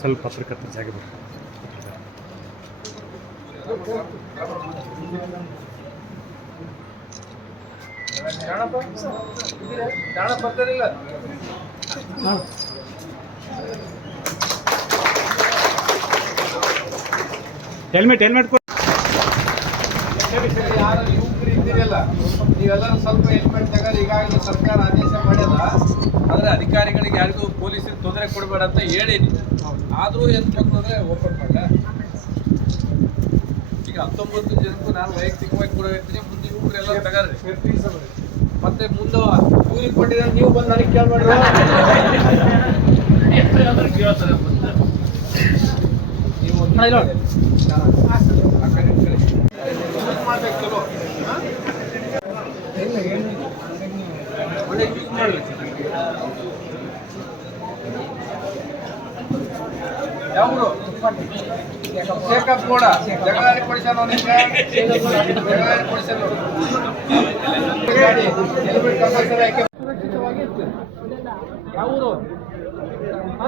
ಸ್ವಲ್ಪ ಪತ್ರಕರ್ತರ ಜಾಗ ಹೆಲ್ಮೆಟ್ ಹೆಲ್ಮೆಟ್ ಕೊಡಿ. ಇದ್ದೀರಲ್ಲ ನೀವೆಲ್ಲರೂ ಸ್ವಲ್ಪ ಹೆಲ್ಮೆಟ್ ತಗೊಂಡು ಈಗಾಗಲೇ ಸರ್ಕಾರ ಆದೇಶ ಮಾಡಿಲ್ಲ. ಆದರೆ ಅಧಿಕಾರಿಗಳಿಗೆ ಯಾರಿಗೂ ಪೊಲೀಸರಿಗೆ ತೊಂದರೆ ಕೊಡಬೇಡ ಅಂತ ಹೇಳೀನಿ. ಆದರೂ ಏನು ಬಂತಂದ್ರೆ ಓಪನ್ ಮಾಡ. ಈಗ ಹತ್ತೊಂಬತ್ತು ಜನಕ್ಕೂ ನಾನು ವೈಯಕ್ತಿಕವಾಗಿ ಕೂಡ ಹೇಳ್ತೀನಿ. ಮುಂದೆ ಎಲ್ಲ ತಗೋರಿ ಮತ್ತೆ ಮುಂದೆ ಇವ್ರಿಗೆ ಕೊಟ್ಟಿದ್ರೆ ನೀವು ಬಂದು ನನಗೆ ಕೇಳ್ಬೇಡ್ರಿ ನೀವು ಜಗಳಾಡಿ ಕೊಡಿಸ್ಯಾನ ಗಾಡಿ ಹೆಲ್ಮೆಟ್ ಕಂಪಲ್ಸರಿ ಹಾಕಿ ಸುರಕ್ಷಿತವಾಗಿ ಇರ್ತೀರಿ. ಯಾವ ಊರು ಹಾ?